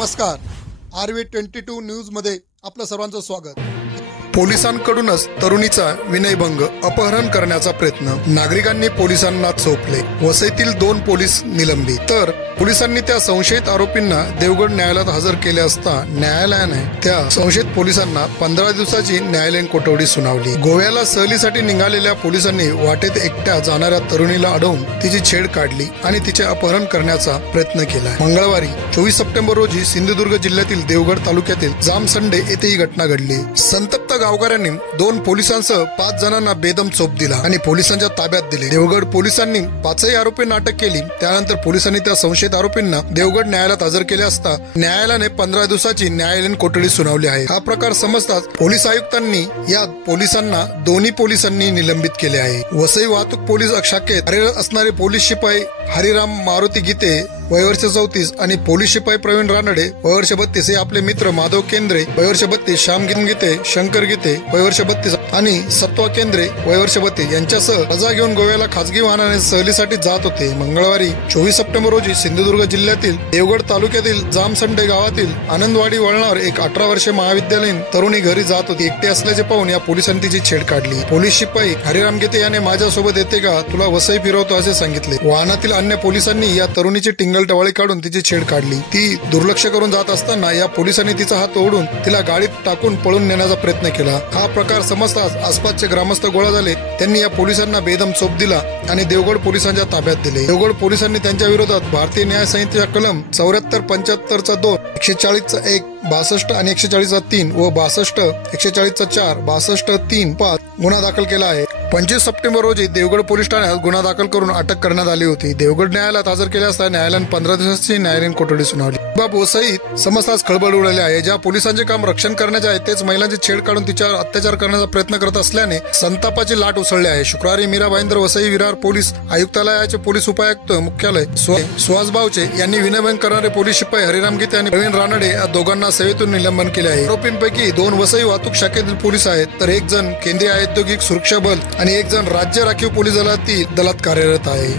नमस्कार. RV22 न्यूजमध्ये आपलं सर्वांचं स्वागत. पोलिसांकडूनच तरुणीचा विनयभंग अपहरण करण्याचा प्रयत्न. नागरिकांनी पोलिसांना चोपले. वसईतील 2 पोलीस निलंबित. तर पोलिसांनी त्या संशयित आरोपींना देवगड न्यायालयात हजर केले असता न्यायालयाने त्या संशयित पोलिसांना 15 दिवसाची न्यायालयीन कोठडी सुनावली. गोव्याला सहलीसाठी निघालेल्या पोलिसांनी वाटेत एकट्या जाणाऱ्या तरुणीला अडवून तिची छेड काढली आणि तिचे अपहरण करण्याचा प्रयत्न केला. मंगळवारी 24 सप्टेंबर रोजी सिंधुदुर्ग जिल्ह्यातील देवगड तालुक्यातील जामसंडे येथे ही घटना घडली. संतप्त गावकऱ्यांनी 2 पोलिसांसह 5 जणांना बेदम चोप दिला आणि पोलिसांच्या ताब्यात दिले. देवगड पोलिसांनी 5ही आरोपींना अटक केली. त्यानंतर पोलिसांनी त्या संशयित आरोपींना देवगड न्यायालयात हजर केले असता न्यायालयाने 15 दिवसाची न्यायालयीन कोठडी सुनावली आहे. हा प्रकार समजताच पोलीस आयुक्तांनी या पोलिसांना दोन्ही पोलिसांनी निलंबित केले आहे. वसई वाहतूक पोलीस शाखेत कार्यरत असणारे पोलीस शिपाई हरिराम मारुती गीते वयवर्ष 34 आणि पोलीस शिपाई प्रवीण रानडे वयवर्ष 32 हे आपले मित्र माधव केंद्रे वयवर्ष 32, श्याम गीते, शंकर गीते वयवर्ष 32 आणि सत्वा केंद्रे वयवर्ष 32 यांच्यासह रजा घेऊन गोव्याला खासगी वाहनाने सहलीसाठी जात होते. मंगळवारी 24 सप्टेंबर रोजी सिंधुदुर्ग जिल्ह्यातील देवगड तालुक्यातील जामसंडे गावातील आनंदवाडी वळणावर एक 18 वर्षीय महाविद्यालयीन तरुणी घरी जात होती. एकटे असल्याचे पाहून या पोलिसांनी तिची छेड काढली. पोलीस शिपाई हरिराम गीते याने माझ्यासोबत येते का, तुला वसई फिरवतो असे सांगितले. वाहनातील अन्य पोलिसांनी या तरुणीची टिंगल टवाळी काढून तिची छेड काढली. ती दुर्लक्ष करून जात असताना या पोलिसांनी तिचा हात ओढून तिला गाडीत टाकून पळून नेण्याचा प्रयत्न केला. हा प्रकार समजताच आसपासचे ग्रामस्थ गोळा झाले. त्यांनी या पोलिसांना बेदम चोप दिला आणि देवगड पोलिसांच्या ताब्यात दिले. देवगड पोलिसांनी त्यांच्या विरोधात भारतीय न्याय संहितेच्या कलम 74, 75 2, 140 1, 62 आणि 140 3 व 62, 140 4, 62 3, 5 गुन्हा दाखल केला आहे. 25 सप्टेंबर रोजी देवगड पोलीस ठाण्यात गुन्हा दाखल करून अटक करण्यात आली होती. देवगड न्यायालयात हजर केले असता न्यायालयाने 15 दिवसाची न्यायालयीन कोठडी सुनावली. बाब वसईत समजताच खळबळ उडाली आहे. ज्या पोलिसांचे काम रक्षण करण्याचे आहे तेच महिलांची छेड काढून तिच्यावर अत्याचार करण्याचा प्रयत्न करत असल्याने संतापाची लाट उसळली आहे. शुक्रवारी मीरा भाईंदर वसई विरार पोलीस आयुक्तालयाचे पोलीस उपायुक्त मुख्यालय सुहास बावचे यांनी विनयभंग करणारे पोलीस शिपाई हरिराम गीते आणि प्रवीण रानडे या दोघांना सेवेतून निलंबन केले आहे. आरोपींपैकी 2 वसई वाहतूक शाखेतील पोलीस आहेत, तर 1 जण केंद्रीय औद्योगिक सुरक्षा बल आणि 1 जण राज्य राखीव पोलीस दलात कार्यरत आहे.